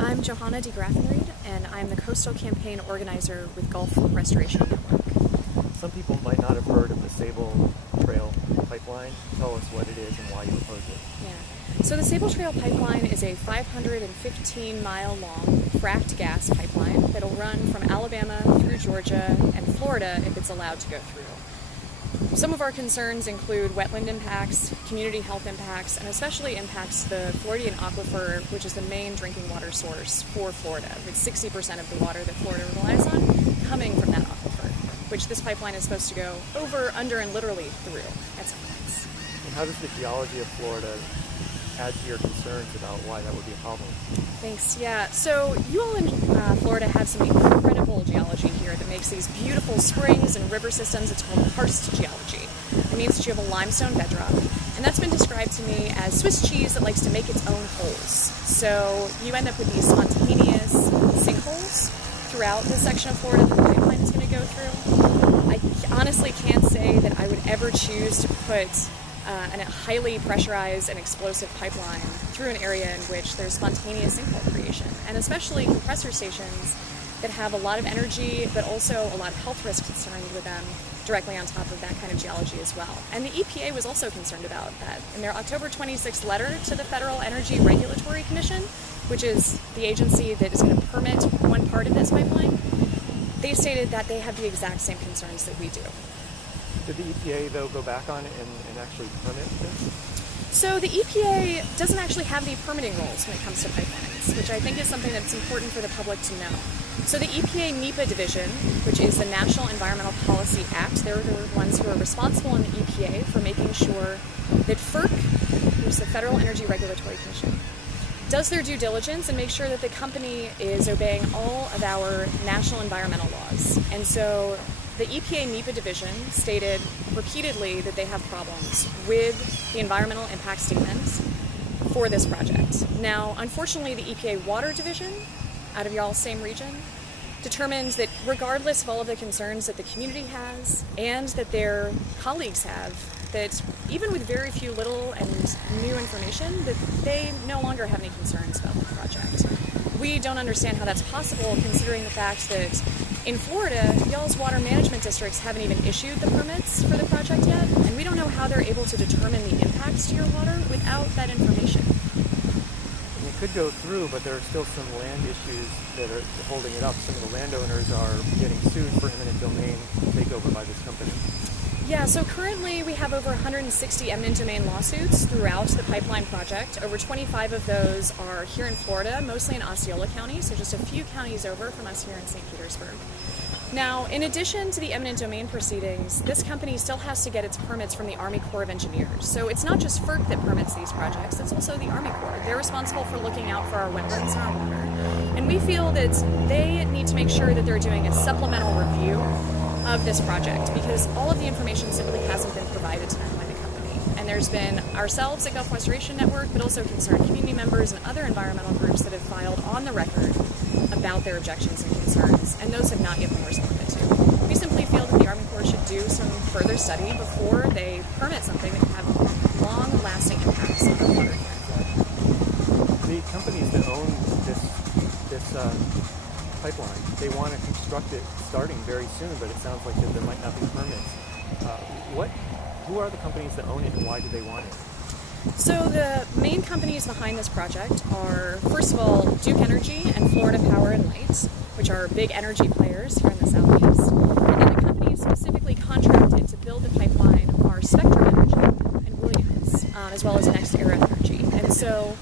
I'm Johanna de Graffenreid, and I'm the Coastal Campaign Organizer with Gulf Restoration Network. Some people might not have heard of the Sable Trail pipeline. Tell us what it is and why you oppose it. Yeah. So the Sable Trail pipeline is a 515-mile-long fracked gas pipeline that'll run from Alabama through Georgia and Florida if it's allowed to go through. Some of our concerns include wetland impacts, community health impacts, and especially impacts the Floridian aquifer, which is the main drinking water source for Florida, with 60% of the water that Florida relies on coming from that aquifer, which this pipeline is supposed to go over, under, and literally through at some points. And how does the geology of Florida add to your concerns about why that would be a problem? Thanks. Yeah. So you all in Florida have some incredible geology here that makes these beautiful springs and river systems. It's called karst geology. It means that you have a limestone bedrock, and that's been described to me as Swiss cheese that likes to make its own holes. So you end up with these spontaneous sinkholes throughout this section of Florida that the pipeline is going to go through. I honestly can't say that I would ever choose to put a highly pressurized and explosive pipeline through an area in which there's spontaneous sinkhole creation, and especially compressor stations that have a lot of energy but also a lot of health risks concerned with them directly on top of that kind of geology as well. And the EPA was also concerned about that. In their October 26th letter to the Federal Energy Regulatory Commission, which is the agency that is going to permit one part of this pipeline, they stated that they have the exact same concerns that we do. Did the EPA, though, go back on it and actually permit this? So the EPA doesn't actually have the permitting rules when it comes to pipelines, which I think is something that's important for the public to know. So the EPA NEPA division, which is the National Environmental Policy Act, they're the ones who are responsible in the EPA for making sure that FERC, which is the Federal Energy Regulatory Commission, does their due diligence and make sure that the company is obeying all of our national environmental laws. And so the EPA NEPA division stated repeatedly that they have problems with the environmental impact statements for this project. Now, unfortunately, the EPA Water Division, out of y'all's same region, determined that regardless of all of the concerns that the community has and that their colleagues have, that even with very few little and new information, that they no longer have any concerns about the project. We don't understand how that's possible, considering the fact that in Florida, y'all's water management districts haven't even issued the permits for the project yet, and we don't know how they're able to determine the impacts to your water without that information. And it could go through, but there are still some land issues that are holding it up. Some of the landowners are getting sued for eminent domain takeover by this company. Yeah, so currently we have over 160 eminent domain lawsuits throughout the pipeline project. Over 25 of those are here in Florida, mostly in Osceola County, so just a few counties over from us here in St. Petersburg. Now, in addition to the eminent domain proceedings, this company still has to get its permits from the Army Corps of Engineers. So it's not just FERC that permits these projects, it's also the Army Corps. They're responsible for looking out for our wetlands and our water. And we feel that they need to make sure that they're doing a supplemental review of this project, because all of the information simply hasn't been provided to them by the company. And there's been ourselves at Gulf Restoration Network, but also concerned community members and other environmental groups that have filed on the record about their objections and concerns, and those have not yet been responded to. We simply feel that the Army Corps should do some further study before they permit something that can have long-lasting impacts on our water here in Florida. The companies that own this pipeline, they want to construct it starting very soon, but it sounds like that there might not be permits. Who are the companies that own it, and why do they want it? So the main companies behind this project are, first of all, Duke Energy and Florida Power and Light, which are big energy players here in the Southeast. And then the companies specifically contracted to build the pipeline are Spectra Energy and Williams, as well as NextEra Energy. And so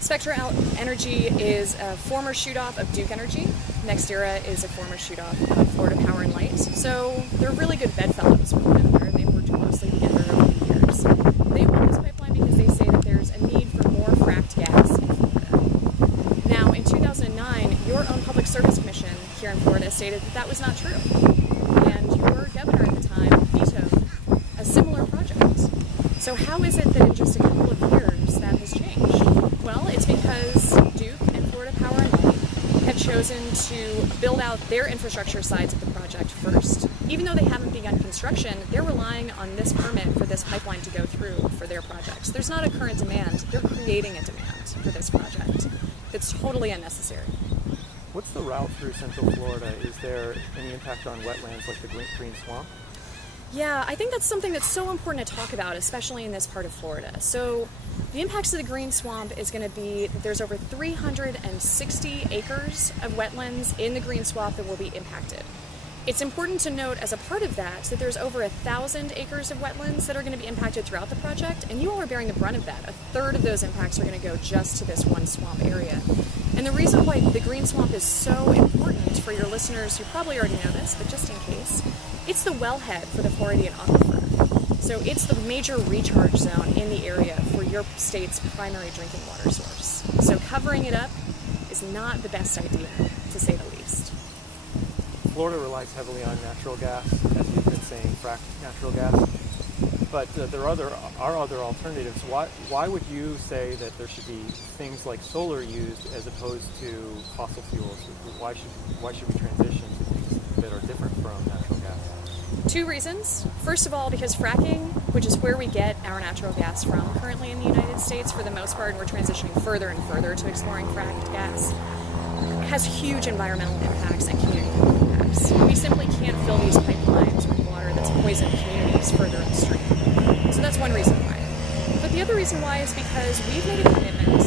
Spectra Energy is a former shoot-off of Duke Energy. NextEra is a former shoot-off of Florida Power and Light. So they're really good bedfellows with one another, and they've worked closely together over the years. They want this pipeline because they say that there's a need for more fracked gas in Florida. Now, in 2009, your own Public Service Commission here in Florida stated that that was not true. And your governor at the time vetoed a similar project. So how is it that in just a couple of years that has changed? Well, it's because Duke and Florida Power and Light have chosen to build out their infrastructure sides of the project first. Even though they haven't begun construction, they're relying on this permit for this pipeline to go through for their projects. There's not a current demand, they're creating a demand for this project. that's totally unnecessary. What's the route through Central Florida? Is there any impact on wetlands like the green swamp? Yeah, I think that's something that's so important to talk about, especially in this part of Florida. So the impacts of the green swamp is going to be that there's over 360 acres of wetlands in the green swamp that will be impacted. It's important to note as a part of that there's over 1,000 acres of wetlands that are going to be impacted throughout the project, and you all are bearing the brunt of that. A third of those impacts are going to go just to this one swamp area. And the reason why the green swamp is so important for your listeners who probably already know this, but just in case, it's the wellhead for the Floridian aquifer. So it's the major recharge zone in the area for your state's primary drinking water source. So covering it up is not the best idea, to say the least. Florida relies heavily on natural gas, as you've been saying, fracked natural gas. But there are other alternatives. Why would you say that there should be things like solar used as opposed to fossil fuels? Why should we transition to things that are different from natural gas? Two reasons. First of all, because fracking, which is where we get our natural gas from currently in the United States for the most part, and we're transitioning further and further to exploring fracked gas, has huge environmental impacts and community impacts. We simply can't fill these pipelines with water that's poisoned communities further upstream. So that's one reason why. But the other reason why is because we've made a commitment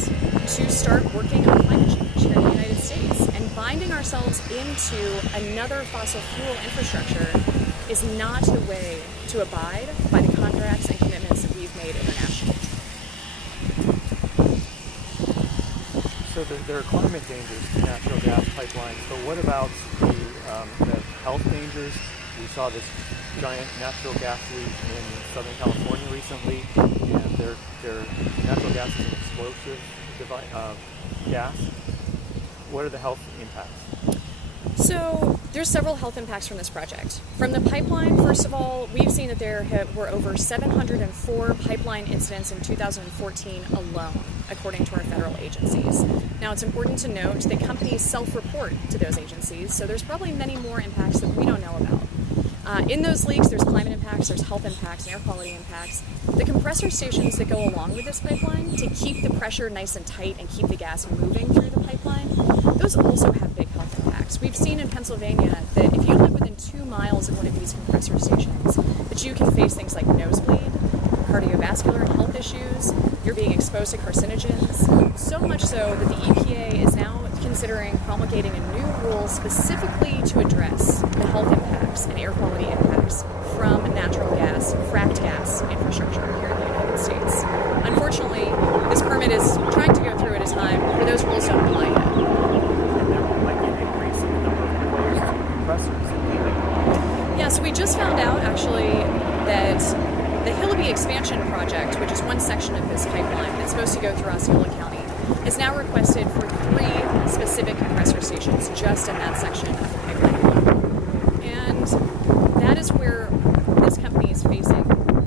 to start working on climate change here in the United States, and binding ourselves into another fossil fuel infrastructure is not the way to abide by the contracts and commitments that we've made internationally. So there are climate dangers to natural gas pipelines, but what about the health dangers? We saw this giant natural gas leak in Southern California recently, and their natural gas is an explosive gas. What are the health impacts? So there's several health impacts from this project. From the pipeline, first of all, we've seen that there were over 704 pipeline incidents in 2014 alone, according to our federal agencies. Now, it's important to note that companies self-report to those agencies, so there's probably many more impacts that we don't know about. In those leaks, there's climate impacts, there's health impacts, and air quality impacts. The compressor stations that go along with this pipeline to keep the pressure nice and tight and keep the gas moving through the pipeline, those also have big health impacts. We've seen in Pennsylvania that if you live within 2 miles of one of these compressor stations, that you can face things like nosebleed, cardiovascular and health issues, you're being exposed to carcinogens, so much so that the EPA is now considering promulgating a new rule specifically to address the health impacts and air quality impacts from natural gas, fracked gas infrastructure here in the United States. Unfortunately, this permit is trying to go through at a time where those rules don't apply yet. And there might be an increase in the number of players and compressors. Yeah, so we just found out actually that the Hillaby expansion project, which is one section of this pipeline that's supposed to go through Osceola County, has now requested for 3 specific compressor stations just in that section of the pipeline. And that is where this company is facing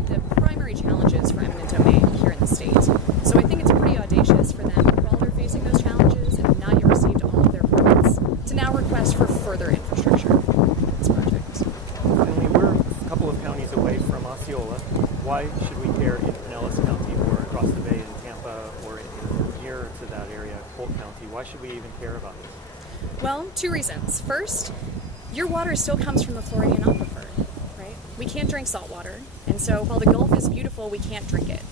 the primary challenges for eminent domain here in the state. So I think it's pretty audacious for them, while they're facing those challenges and have not yet received all of their permits, to now request for further infrastructure for this project. Finally, we're a couple of counties away from Osceola. Why should we care in Pinellas County or across the bay in Tampa or near to that area, Polk County? Why should we even care about this? Well, 2 reasons. First, your water still comes from the Floridian aquifer, right? We can't drink salt water, and so while the Gulf is beautiful, we can't drink it.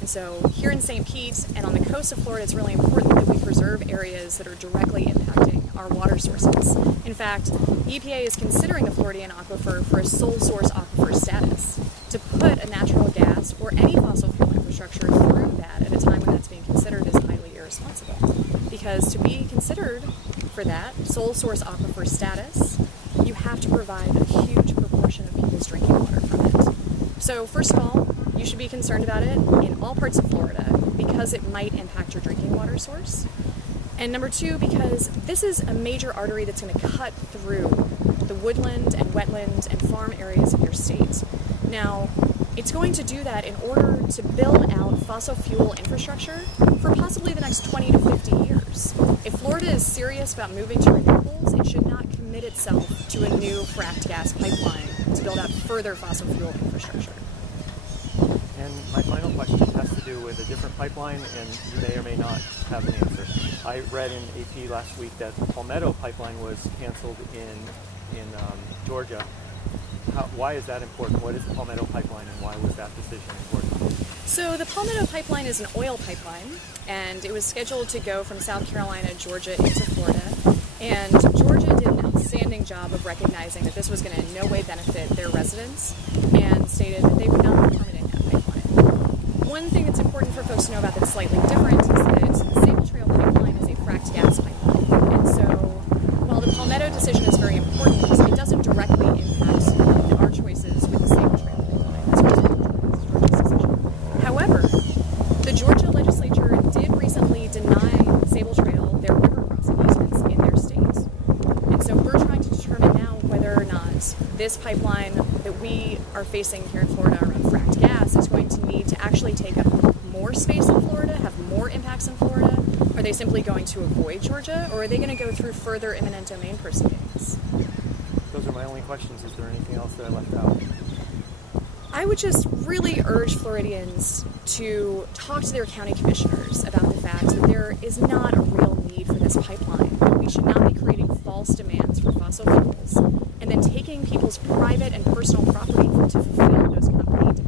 And so here in St. Pete and on the coast of Florida, it's really important that we preserve areas that are directly impacting our water sources. In fact, the EPA is considering the Floridian aquifer for a sole source aquifer status, to put a natural gas or any fossil fuel infrastructure through that at a time when that's being considered is highly irresponsible. Because to be considered for that sole source aquifer status, you have to provide a huge proportion of people's drinking water from it. So first of all, you should be concerned about it in all parts of Florida because it might impact your drinking water source. And number 2, because this is a major artery that's going to cut through the woodland and wetland and farm areas of your state. Now, it's going to do that in order to build out fossil fuel infrastructure for possibly the next 20 to 50 years. If Florida is serious about moving to renewables, it should not commit itself to a new fracked gas pipeline to build out further fossil fuel infrastructure. And my final question has to do with a different pipeline, and you may or may not have an answer. I read in AP last week that the Palmetto pipeline was canceled in Georgia. Why is that important? What is the Palmetto pipeline, and why was that decision important? So the Palmetto pipeline is an oil pipeline, and it was scheduled to go from South Carolina, Georgia into Florida. And Georgia did an outstanding job of recognizing that this was going to in no way benefit their residents, and stated that they would not be permitting that pipeline. One thing that's important for folks to know about that's slightly different is that Sable Trail pipeline is a fracked gas pipeline. And so while the Palmetto decision is very important, it doesn't directly impact our choices with the Sable Trail pipeline as a result of Georgia's decision. However, the Georgia legislature did recently deny Sable Trail their river crossing easements in their state. And so we're trying to determine now whether or not this pipeline that we are facing here in Florida around fracked gas is going to need to actually take up more space in Florida, have more impacts in Florida. Are they simply going to avoid Georgia, or are they going to go through further eminent domain proceedings? Those are my only questions. Is there anything else that I left out? I would just really urge Floridians to talk to their county commissioners about the fact that there is not a real need for this pipeline. We should not be creating false demands for fossil fuels and then taking people's private and personal property to fulfill those company demands.